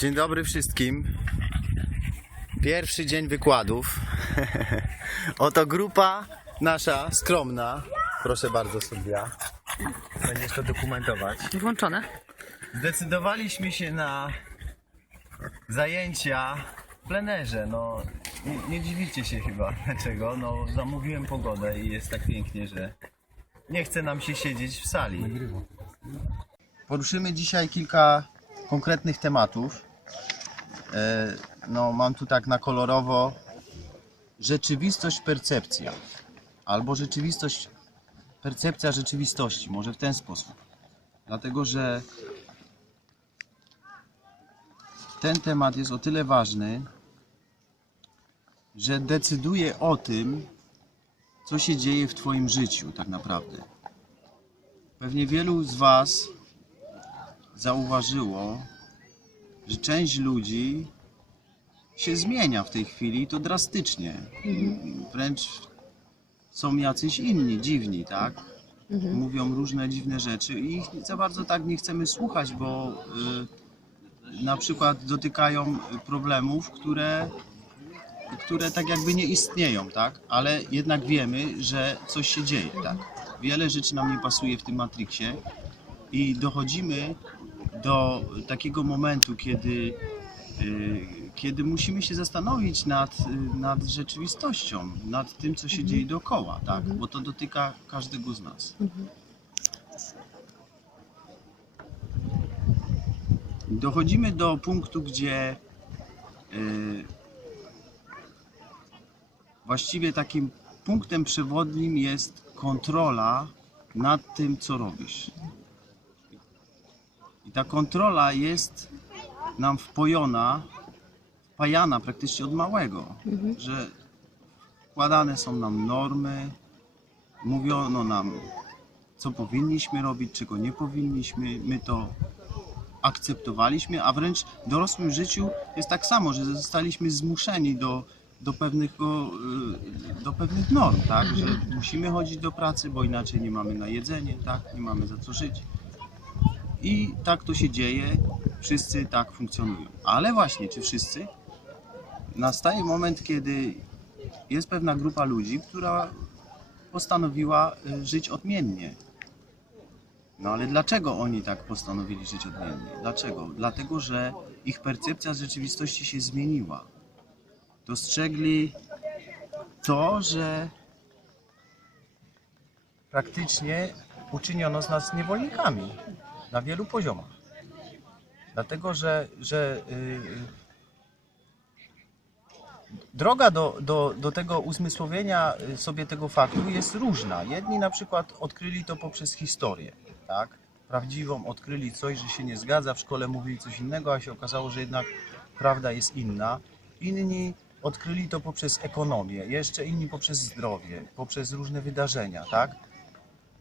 Dzień dobry wszystkim. Pierwszy dzień wykładów. Oto grupa nasza skromna. Proszę bardzo, Sylwia. Będziesz to dokumentować. Włączone. Zdecydowaliśmy się na zajęcia w plenerze. No, nie dziwicie się chyba dlaczego. No, zamówiłem pogodę i jest tak pięknie, że nie chce nam się siedzieć w sali. Poruszymy dzisiaj kilka konkretnych tematów. No, mam tu tak na kolorowo rzeczywistość, percepcja. Albo rzeczywistość, percepcja rzeczywistości. Może w ten sposób. Dlatego, że ten temat jest o tyle ważny, że decyduje o tym, co się dzieje w Twoim życiu tak naprawdę. Pewnie wielu z Was zauważyło, że część ludzi się zmienia w tej chwili i to drastycznie. Wręcz są jacyś inni, dziwni, tak? Mówią różne dziwne rzeczy i ich za bardzo tak nie chcemy słuchać, bo na przykład dotykają problemów, które tak jakby nie istnieją, tak? Ale jednak wiemy, że coś się dzieje, tak? Wiele rzeczy nam nie pasuje w tym Matrixie i dochodzimy do takiego momentu, kiedy musimy się zastanowić nad rzeczywistością, nad tym, co się dzieje dookoła, tak? Bo to dotyka każdego z nas. Dochodzimy do punktu, gdzie właściwie takim punktem przewodnim jest kontrola nad tym, co robisz. I ta kontrola jest nam wpajana praktycznie od małego, że wkładane są nam normy, mówiono nam, co powinniśmy robić, czego nie powinniśmy, my to akceptowaliśmy, a wręcz w dorosłym życiu jest tak samo, że zostaliśmy zmuszeni do pewnych norm, tak? Że musimy chodzić do pracy, bo inaczej nie mamy na jedzenie, tak? Nie mamy za co żyć. I tak to się dzieje, wszyscy tak funkcjonują. Ale właśnie, czy wszyscy? Nastaje moment, kiedy jest pewna grupa ludzi, która postanowiła żyć odmiennie. No ale dlaczego oni tak postanowili żyć odmiennie? Dlaczego? Dlatego, że ich percepcja rzeczywistości się zmieniła. Dostrzegli to, że praktycznie uczyniono z nas niewolnikami na wielu poziomach. Dlatego, że droga do tego uzmysłowienia sobie tego faktu jest różna. Jedni na przykład odkryli to poprzez historię, tak? Prawdziwą, odkryli coś, że się nie zgadza, w szkole mówili coś innego, a się okazało, że jednak prawda jest inna. Inni odkryli to poprzez ekonomię, jeszcze inni poprzez zdrowie, poprzez różne wydarzenia, tak?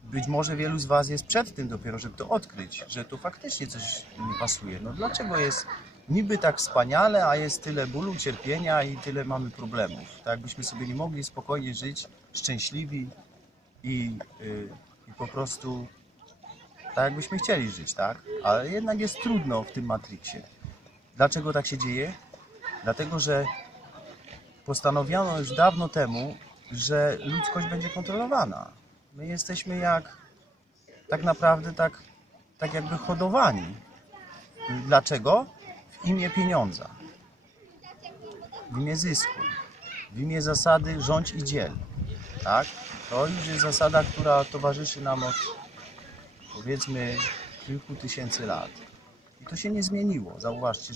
Być może wielu z Was jest przed tym dopiero, żeby to odkryć, że tu faktycznie coś nie pasuje. No dlaczego jest niby tak wspaniale, a jest tyle bólu, cierpienia i tyle mamy problemów? Tak byśmy sobie nie mogli spokojnie żyć, szczęśliwi i po prostu tak jakbyśmy chcieli żyć, tak? Ale jednak jest trudno w tym Matrixie. Dlaczego tak się dzieje? Dlatego, że postanowiono już dawno temu, że ludzkość będzie kontrolowana. My jesteśmy tak naprawdę tak jakby hodowani. Dlaczego? W imię pieniądza, w imię zysku, w imię zasady rządź i dziel. Tak? To już jest zasada, która towarzyszy nam od powiedzmy kilku tysięcy lat. I to się nie zmieniło. Zauważcie,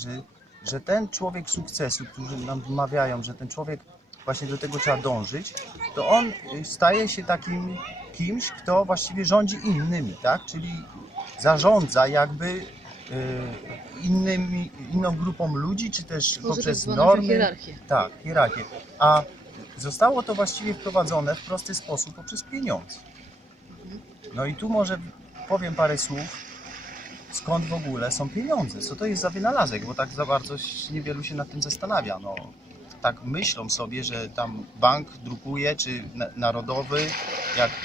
że ten człowiek sukcesu, którzy nam wmawiają, że ten człowiek właśnie do tego trzeba dążyć, to on staje się takim kimś, kto właściwie rządzi innymi, tak? Czyli zarządza jakby inną grupą ludzi, czy też poprzez normy. Hierarchię. Tak, hierarchię. A zostało to właściwie wprowadzone w prosty sposób poprzez pieniądze. No i tu może powiem parę słów, skąd w ogóle są pieniądze, co to jest za wynalazek, bo tak za bardzo niewielu się nad tym zastanawia. No, tak myślą sobie, że tam bank drukuje, czy narodowy,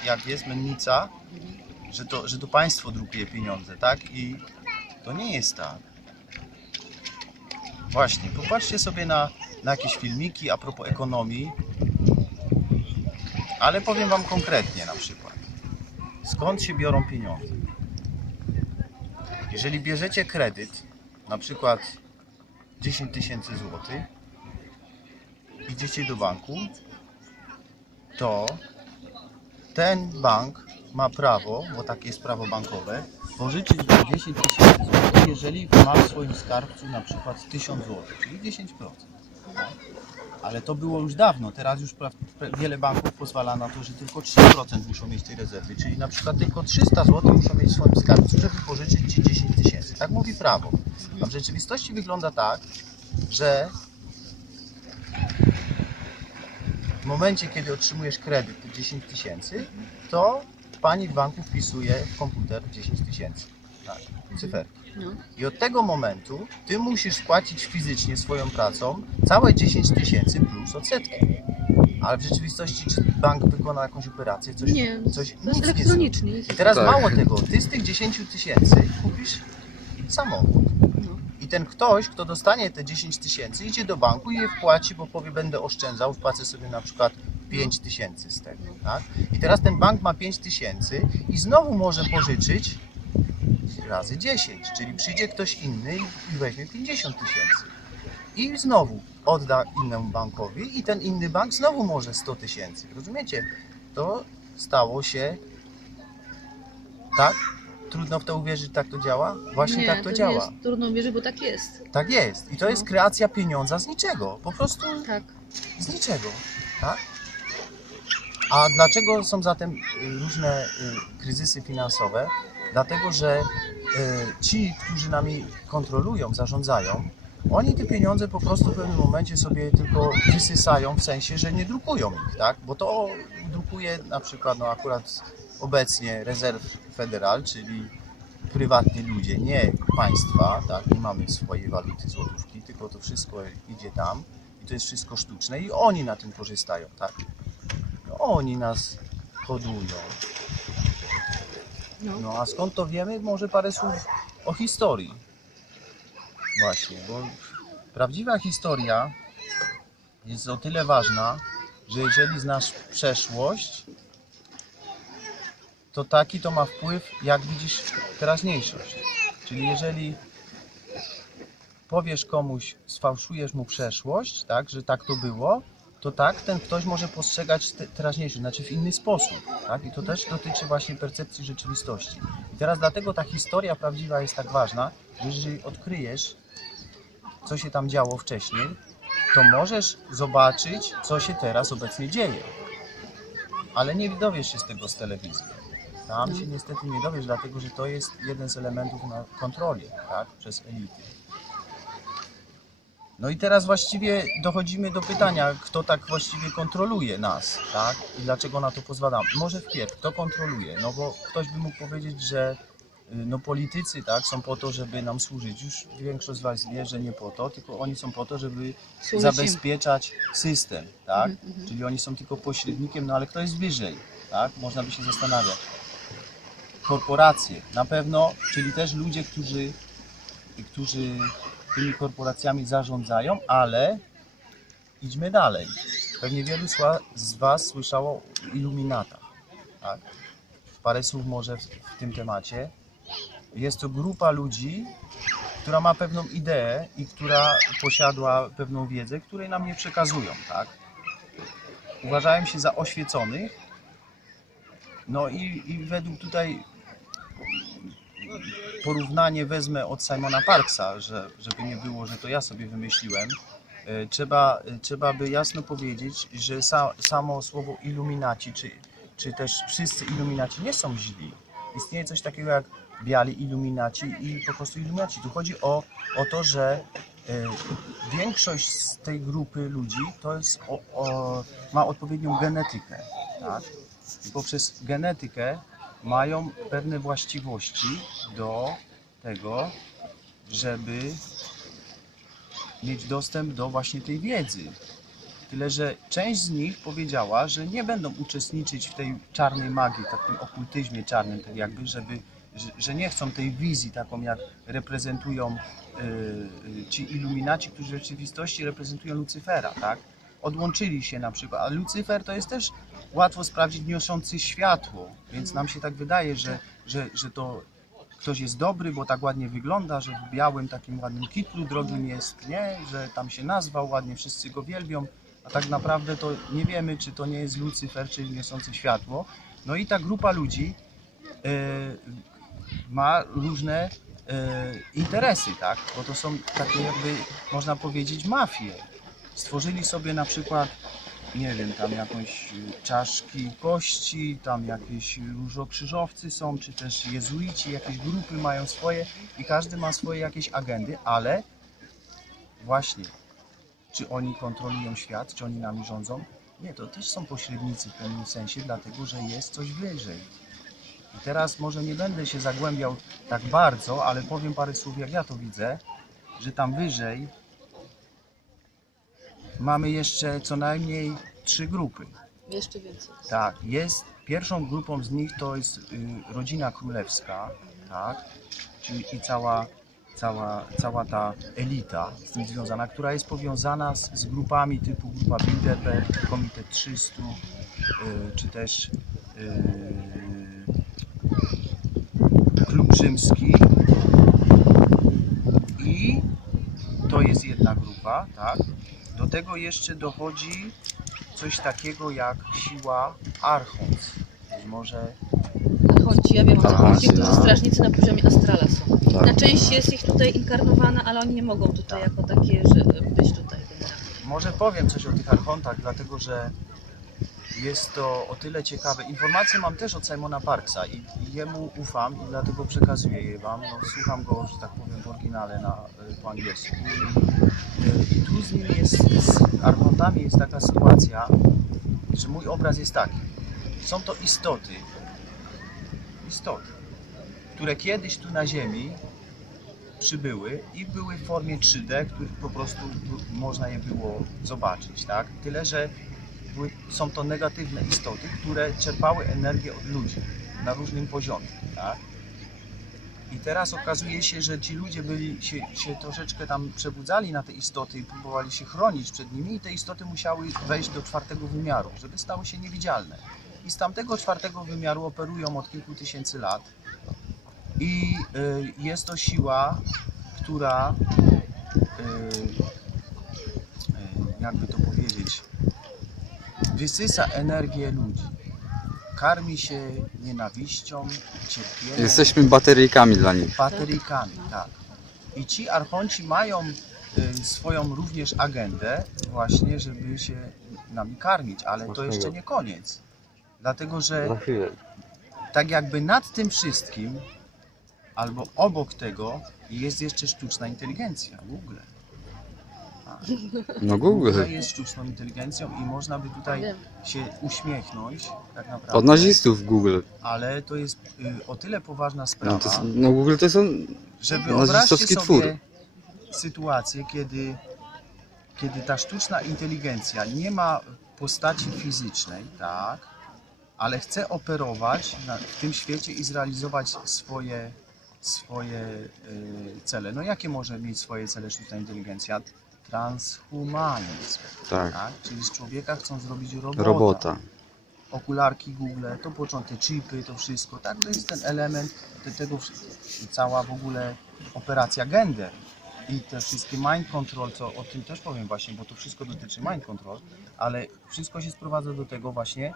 jak jest mennica, że to państwo drukuje pieniądze, tak? I to nie jest tak. Właśnie, popatrzcie sobie na jakieś filmiki a propos ekonomii, ale powiem Wam konkretnie na przykład, skąd się biorą pieniądze. Jeżeli bierzecie kredyt, na przykład 10 tysięcy złotych, idziecie do banku, to ten bank ma prawo, bo takie jest prawo bankowe, pożyczyć Wam 10 tysięcy złotych, jeżeli ma w swoim skarbcu na przykład 1000 złotych, czyli 10%. Ale to było już dawno, teraz już wiele banków pozwala na to, że tylko 3% muszą mieć tej rezerwy, czyli na przykład tylko 300 zł muszą mieć w swoim skarbcu, żeby pożyczyć Ci 10 tysięcy. Tak mówi prawo. A w rzeczywistości wygląda tak, że w momencie, kiedy otrzymujesz kredyt 10 tysięcy, to Pani w banku wpisuje w komputer 10 tysięcy. Tak, cyferki. I od tego momentu Ty musisz spłacić fizycznie swoją pracą całe 10 tysięcy plus odsetki. Ale w rzeczywistości czy bank wykonał jakąś operację? Coś to jest elektronicznie. I teraz mało tego, Ty z tych 10 tysięcy kupisz samochód. I ten ktoś, kto dostanie te 10 tysięcy, idzie do banku i je wpłaci, bo powie, będę oszczędzał, wpłacę sobie na przykład 5 tysięcy z tego. Tak? I teraz ten bank ma 5 tysięcy i znowu może pożyczyć razy 10, czyli przyjdzie ktoś inny i weźmie 50 tysięcy. I znowu odda innemu bankowi i ten inny bank znowu może 100 tysięcy. Rozumiecie? To stało się tak? Trudno w to uwierzyć, tak to działa? Właśnie tak to działa. Jest trudno uwierzyć, bo tak jest. Tak jest. I to jest kreacja pieniądza z niczego. Po prostu z niczego. Tak? A dlaczego są zatem różne kryzysy finansowe? Dlatego, że ci, którzy nami kontrolują, zarządzają, oni te pieniądze po prostu w pewnym momencie sobie tylko wysysają, w sensie, że nie drukują ich, tak? Bo to drukuje na przykład, no akurat obecnie Rezerw Federal, czyli prywatni ludzie, nie państwa, tak? Nie mamy swojej waluty złotówki, tylko to wszystko idzie tam i to jest wszystko sztuczne i oni na tym korzystają, tak? No, oni nas hodują. No a skąd to wiemy? Może parę słów o historii. Właśnie, bo prawdziwa historia jest o tyle ważna, że jeżeli znasz przeszłość, to taki to ma wpływ, jak widzisz teraźniejszość. Czyli jeżeli powiesz komuś, sfałszujesz mu przeszłość, tak, że tak to było, to tak, ten ktoś może postrzegać teraźniejszość, znaczy w inny sposób, tak? I to też dotyczy właśnie percepcji rzeczywistości. I teraz dlatego ta historia prawdziwa jest tak ważna, że jeżeli odkryjesz, co się tam działo wcześniej, to możesz zobaczyć, co się teraz obecnie dzieje. Ale nie dowiesz się z tego z telewizji. Tam się niestety nie dowiesz, dlatego że to jest jeden z elementów kontroli, tak? Przez elity. No i teraz właściwie dochodzimy do pytania, kto tak właściwie kontroluje nas, tak? I dlaczego na to pozwalamy? Może wpierw, kto kontroluje? No bo ktoś by mógł powiedzieć, że no politycy, tak, są po to, żeby nam służyć. Już większość z Was wie, że nie po to, tylko oni są po to, żeby zabezpieczać system, tak? Czyli oni są tylko pośrednikiem, no ale kto jest wyżej, tak? Można by się zastanawiać. Korporacje, na pewno, czyli też ludzie, którzy tymi korporacjami zarządzają, ale idźmy dalej. Pewnie wielu z Was słyszało o iluminatach. Tak? Parę słów może w tym temacie. Jest to grupa ludzi, która ma pewną ideę i która posiadła pewną wiedzę, której nam nie przekazują. Tak? Uważają się za oświeconych. No i według tutaj porównanie wezmę od Simona Parksa, żeby nie było, że to ja sobie wymyśliłem. Trzeba by jasno powiedzieć, że samo słowo iluminaci, czy też wszyscy iluminaci nie są źli. Istnieje coś takiego jak biali iluminaci i po prostu iluminaci. Tu chodzi o to, że większość z tej grupy ludzi to jest ma odpowiednią genetykę. Tak? I poprzez genetykę mają pewne właściwości do tego, żeby mieć dostęp do właśnie tej wiedzy. Tyle, że część z nich powiedziała, że nie będą uczestniczyć w tej czarnej magii, w takim okultyzmie czarnym, tak jakby, żeby że nie chcą tej wizji taką, jak reprezentują ci iluminaci, którzy w rzeczywistości reprezentują Lucyfera, tak? Odłączyli się na przykład, a Lucyfer to jest też łatwo sprawdzić, niosący światło, więc nam się tak wydaje, że to ktoś jest dobry, bo tak ładnie wygląda, że w białym takim ładnym kitlu drogim jest, nie? Że tam się nazwał ładnie, wszyscy go wielbią, a tak naprawdę to nie wiemy, czy to nie jest Lucyfer, czy niosący światło. No i ta grupa ludzi ma różne interesy, tak? Bo to są takie jakby, można powiedzieć, mafie. Stworzyli sobie na przykład, nie wiem, tam jakąś czaszki kości, tam jakieś różokrzyżowcy są, czy też jezuici, jakieś grupy mają swoje i każdy ma swoje jakieś agendy, ale właśnie, czy oni kontrolują świat, czy oni nami rządzą? Nie, to też są pośrednicy w pewnym sensie, dlatego że jest coś wyżej. I teraz może nie będę się zagłębiał tak bardzo, ale powiem parę słów, jak ja to widzę, że tam wyżej mamy jeszcze co najmniej 3 grupy. Jeszcze więcej. Tak, jest pierwszą grupą z nich to jest rodzina królewska, tak, czyli i cała ta elita z tym związana, która jest powiązana z grupami typu grupa Bilderberg, Komitet 300, czy też Klub Rzymski i to jest jedna grupa, tak. Do tego jeszcze dochodzi coś takiego jak siła Archons. Być może Archonci, ja wiem o co Archonci, chodzi, którzy no. strażnicy na poziomie astrala są. Tak. Na część jest ich tutaj inkarnowana, ale oni nie mogą tutaj jako takie, że być tutaj generalnie. może powiem coś o tych archontach, dlatego że jest to o tyle ciekawe. Informacje mam też od Simona Parksa i jemu ufam i dlatego przekazuję je wam. No, słucham go, że tak powiem, w oryginale po angielsku. I tu z nim z archontami jest taka sytuacja, że mój obraz jest taki. Są to istoty, które kiedyś tu na Ziemi przybyły i były w formie 3D, których po prostu można je było zobaczyć, tak? Tyle, że są to negatywne istoty, które czerpały energię od ludzi na różnym poziomie, tak? I teraz okazuje się, że ci ludzie się troszeczkę tam przebudzali na te istoty i próbowali się chronić przed nimi i te istoty musiały wejść do 4. wymiaru, żeby stały się niewidzialne. I z tamtego 4. wymiaru operują od kilku tysięcy lat i jest to siła, która jakby to powiedzieć, wysysa energię ludzi, karmi się nienawiścią, cierpieniem, Jesteśmy bateryjkami dla nich. bateryjkami, tak. I ci archonci mają swoją również agendę właśnie, żeby się nami karmić, ale to jeszcze nie koniec. Dlatego, że chwilę. tak jakby nad tym wszystkim, albo obok tego jest jeszcze sztuczna inteligencja, Google. No Google. Google jest sztuczną inteligencją i można by tutaj Wiem. się uśmiechnąć, tak naprawdę. Od nazistów Google. Ale to jest o tyle poważna No, sprawa, to jest, no Google to są... że wyobraźcie nazistowski sobie twór. sytuację, kiedy ta sztuczna inteligencja nie ma postaci fizycznej, tak, ale chce operować w tym świecie i zrealizować swoje cele. No jakie może mieć swoje cele sztuczna inteligencja? Transhumanizm, Tak. tak? Czyli z człowieka chcą zrobić Robota. okularki Google, to początek, chipy, to wszystko, tak, to jest ten element tego, cała w ogóle operacja gender i te wszystkie mind control, co o tym też powiem właśnie, bo to wszystko dotyczy mind control, ale wszystko się sprowadza do tego właśnie,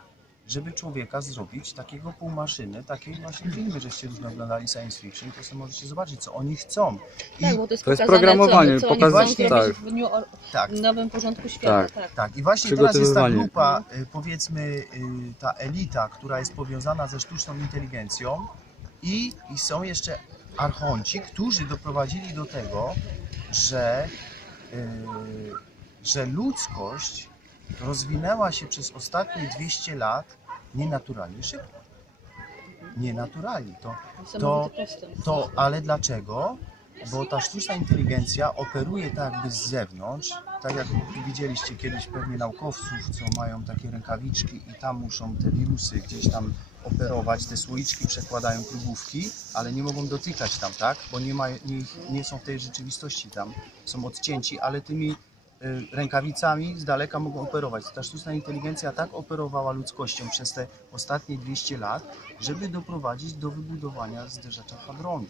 żeby człowieka zrobić takiego półmaszyny, takiej właśnie filmy, żeście różne oglądali science fiction, to sobie możecie zobaczyć, co oni chcą. I, Tak, bo to jest To jest pokazane, programowanie, co oni pokazać- chcą tak. zrobić w dniu tak, w nowym porządku świata. Tak. tak, i właśnie teraz jest ta Przygotowywanie. grupa, powiedzmy, ta elita, która jest powiązana ze sztuczną inteligencją i są jeszcze archonci, którzy doprowadzili do tego, że ludzkość rozwinęła się przez ostatnie 200 lat nienaturalnie szybko. Nienaturalnie. Niesamowity postęp. Ale dlaczego? Bo ta sztuczna inteligencja operuje tak jakby z zewnątrz, tak jak widzieliście kiedyś pewnie naukowców, co mają takie rękawiczki i tam muszą te wirusy gdzieś tam operować, te słoiczki przekładają próbówki, ale nie mogą dotykać tam, tak? Bo nie są w tej rzeczywistości tam, są odcięci, ale tymi rękawicami z daleka mogą operować. Ta sztuczna inteligencja tak operowała ludzkością przez te ostatnie 200 lat, żeby doprowadzić do wybudowania zderzacza hadronu.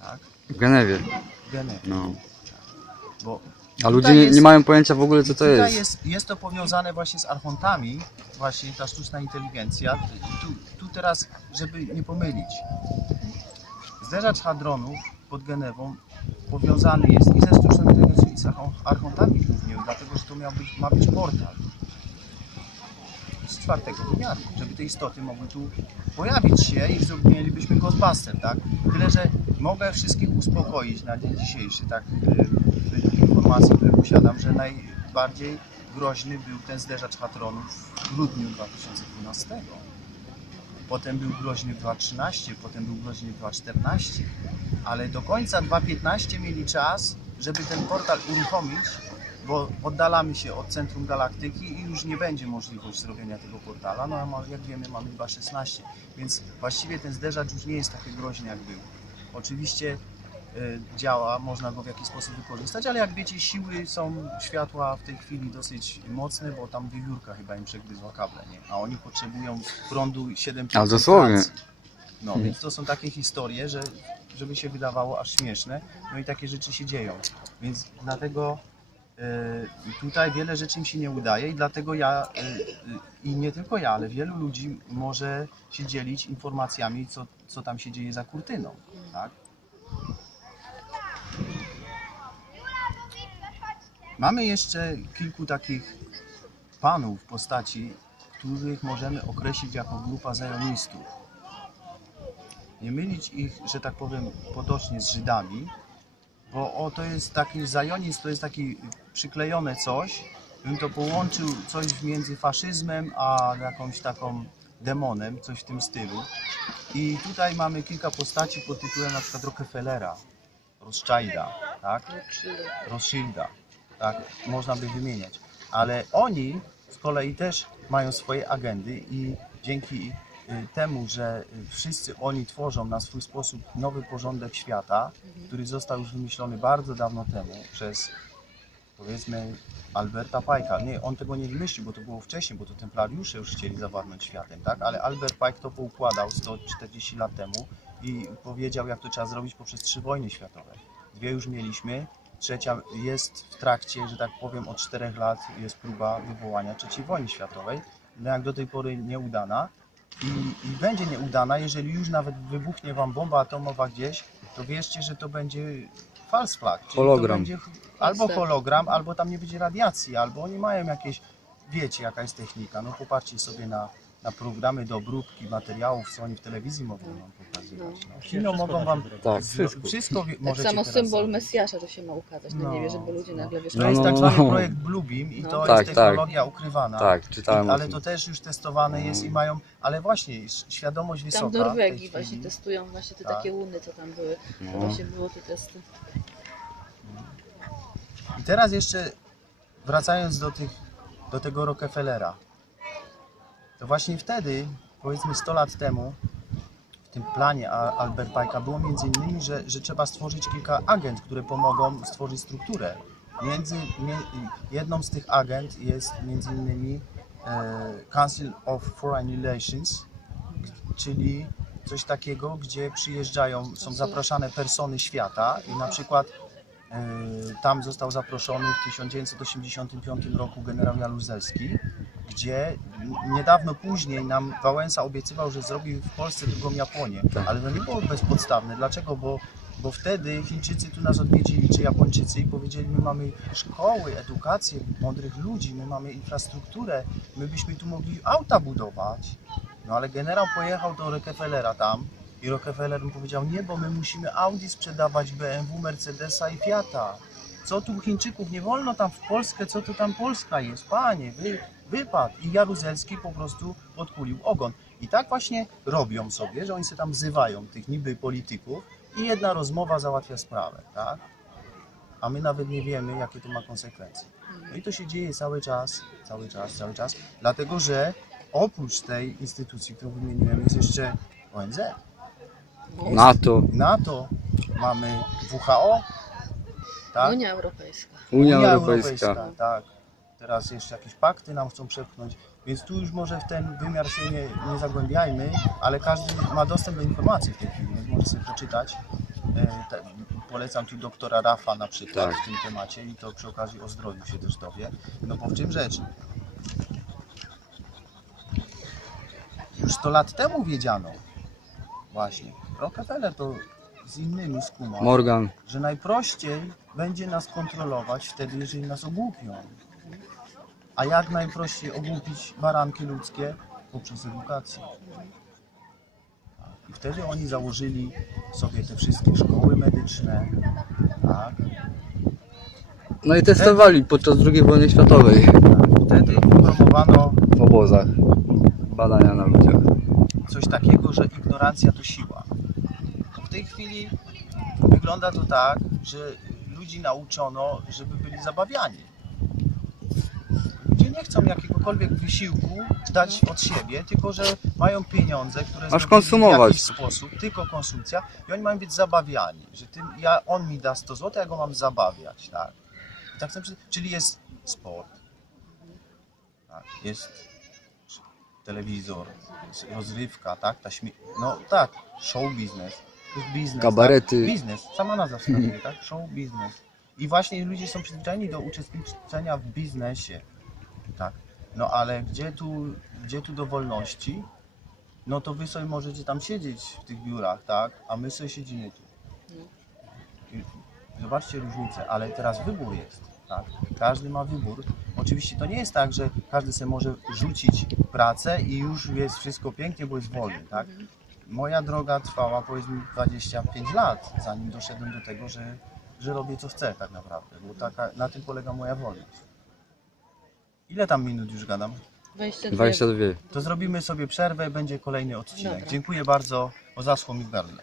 Tak? W Genewie. Genewie. No. Bo A ludzie tutaj nie mają pojęcia w ogóle co to tutaj jest. jest to powiązane właśnie z archontami, właśnie ta sztuczna inteligencja. Tu teraz, żeby nie pomylić, zderzacz hadronów pod Genewą powiązany jest i ze sztuczną inteligencją, i z archontami głównie, dlatego że to ma być portal z 4. wymiaru, żeby te istoty mogły tu pojawić się i mielibyśmy Ghostbuster, tak? Tyle, że mogę wszystkich uspokoić na dzień dzisiejszy, tak, informacji, które posiadam, że najbardziej groźny był ten zderzacz hadronów w grudniu 2012. Potem był groźny w 2013, potem był groźny w 2014, ale do końca 2015 mieli czas, żeby ten portal uruchomić, bo oddalamy się od centrum galaktyki i już nie będzie możliwość zrobienia tego portala. No a jak wiemy, mamy 2016, więc właściwie ten zderzacz już nie jest taki groźny jak był. Oczywiście działa, można go w jakiś sposób wykorzystać, ale jak wiecie, siły są światła w tej chwili dosyć mocne, bo tam wiewiórka chyba im przegryzła kable, nie? A oni potrzebują prądu 7%. Ale dosłownie. No, więc to są takie historie, żeby się wydawało aż śmieszne, no i takie rzeczy się dzieją. Więc dlatego tutaj wiele rzeczy mi się nie udaje i dlatego ja, i nie tylko ja, ale wielu ludzi może się dzielić informacjami, co tam się dzieje za kurtyną, tak? Mamy jeszcze kilku takich panów w postaci, których możemy określić jako grupa zajonistów. Nie mylić ich, że tak powiem, potocznie z Żydami, bo to jest taki zajonizm, to jest taki przyklejone coś, bym to połączył coś między faszyzmem a jakąś taką demonem, coś w tym stylu. I tutaj mamy kilka postaci pod tytułem na przykład Rockefellera, Rothschilda, tak? Rothschilda, tak? Można by wymieniać. Ale oni z kolei też mają swoje agendy i dzięki temu, że wszyscy oni tworzą na swój sposób nowy porządek świata, który został już wymyślony bardzo dawno temu przez, powiedzmy, Alberta Pike'a. Nie, on tego nie wymyślił, bo to było wcześniej, bo to templariusze już chcieli zawładnąć światem, tak? Ale Albert Pike to poukładał 140 lat temu i powiedział, jak to trzeba zrobić poprzez 3 wojny światowe. 2 już mieliśmy, trzecia jest w trakcie, że tak powiem, od 4 lat jest próba wywołania III wojny światowej, no jak do tej pory nieudana. I będzie nieudana, jeżeli już nawet wybuchnie wam bomba atomowa gdzieś, to wierzcie, że to będzie false flag, czyli Hologram. to będzie albo hologram, albo tam nie będzie radiacji, albo oni mają jakieś, wiecie jaka jest technika, no popatrzcie sobie na programy do obróbki materiałów, co oni w telewizji mogą wam pokazywać. No. Kino mogą wam Tak, wszystko Tak możecie samo teraz symbol zrobić. Mesjasza to się ma ukazać na niebie, żeby ludzie nagle wiesz, To jest No, tak no, zwany no. projekt Bluebeam i No. to Tak, jest technologia ukrywana. Tak, czytałem o Ale tym. to też już testowane jest i mają, ale właśnie świadomość wysoka. tam w tej Norwegii chwili. właśnie testują właśnie te Tak. takie łuny, co tam były. To No. właśnie było te testy. I teraz jeszcze wracając do tego Rockefellera, to właśnie wtedy, powiedzmy 100 lat temu, w tym planie Albert Pike'a było między innymi, że trzeba stworzyć kilka agent, które pomogą stworzyć strukturę. Jedną z tych agent jest między innymi Council of Foreign Relations, czyli coś takiego, gdzie przyjeżdżają, są zapraszane persony świata i na przykład tam został zaproszony w 1985 roku generał Jaruzelski, gdzie niedawno później nam Wałęsa obiecywał, że zrobi w Polsce drugą Japonię, ale to nie było bezpodstawne. Dlaczego? Bo wtedy Chińczycy tu nas odwiedzili, czy Japończycy i powiedzieli, my mamy szkoły, edukację, mądrych ludzi, my mamy infrastrukturę, my byśmy tu mogli auta budować. No ale generał pojechał do Rockefellera tam i Rockefeller mu powiedział, nie, bo my musimy Audi sprzedawać, BMW, Mercedesa i Fiata. Co tu Chińczyków, nie wolno tam w Polskę, co to tam Polska jest, panie, wypadł. I Jaruzelski po prostu odkulił ogon. I tak właśnie robią sobie, że oni się tam wzywają tych niby polityków i jedna rozmowa załatwia sprawę, tak? A my nawet nie wiemy, jakie to ma konsekwencje. No i to się dzieje cały czas, dlatego że oprócz tej instytucji, którą wymieniłem, jest jeszcze ONZ, NATO, NATO, mamy WHO, tak? Unia Europejska. Unia Europejska. Tak. Teraz jeszcze jakieś pakty nam chcą przepchnąć, więc tu już może w ten wymiar się nie zagłębiajmy, ale każdy ma dostęp do informacji w tej chwili, więc może sobie poczytać. Polecam tu doktora Rafa na przykład Tak. w tym temacie i to przy okazji o zdrowiu się też dowie. No bo w czym rzecz? Już 100 lat temu wiedziano, właśnie, Rockefeller to z innymi skumał, Morgan. że najprościej będzie nas kontrolować wtedy, jeżeli nas ogłupią. A jak najprościej ogłupić baranki ludzkie? Poprzez edukację. I wtedy oni założyli sobie te wszystkie szkoły medyczne, tak? No i testowali podczas II wojny światowej Wtedy promowano w obozach badania na ludziach. coś takiego, że ignorancja to siła. W tej chwili wygląda to tak, że ludzi nauczono, żeby byli zabawiani. Ludzie nie chcą jakiegokolwiek wysiłku dać od siebie, tylko że mają pieniądze, które zrobili konsumować. w jakiś sposób, tylko konsumpcja i oni mają być zabawiani, że on mi da 100 zł, ja go mam zabawiać, tak? I tak chcę, czyli jest sport, tak? Jest telewizor, jest rozrywka, tak? No tak, show biznes, to jest biznes, Kabarety. tak? Biznes, sama nazwa wskazuje, tak? Show biznes. I właśnie ludzie są przyzwyczajeni do uczestniczenia w biznesie, tak? No ale gdzie tu do wolności? No to wy sobie możecie tam siedzieć w tych biurach, tak? A my sobie siedzimy tu. I zobaczcie różnicę, ale teraz wybór jest, tak? Każdy ma wybór. Oczywiście to nie jest tak, że każdy sobie może rzucić pracę i już jest wszystko pięknie, bo jest wolny, tak? Moja droga trwała powiedzmy 25 lat, zanim doszedłem do tego, że robię co chcę tak naprawdę, bo na tym polega moja wolność. Ile tam minut już gadam? 22. To zrobimy sobie przerwę, będzie kolejny odcinek. Dobra. Dziękuję bardzo, zaschło mi w gardle.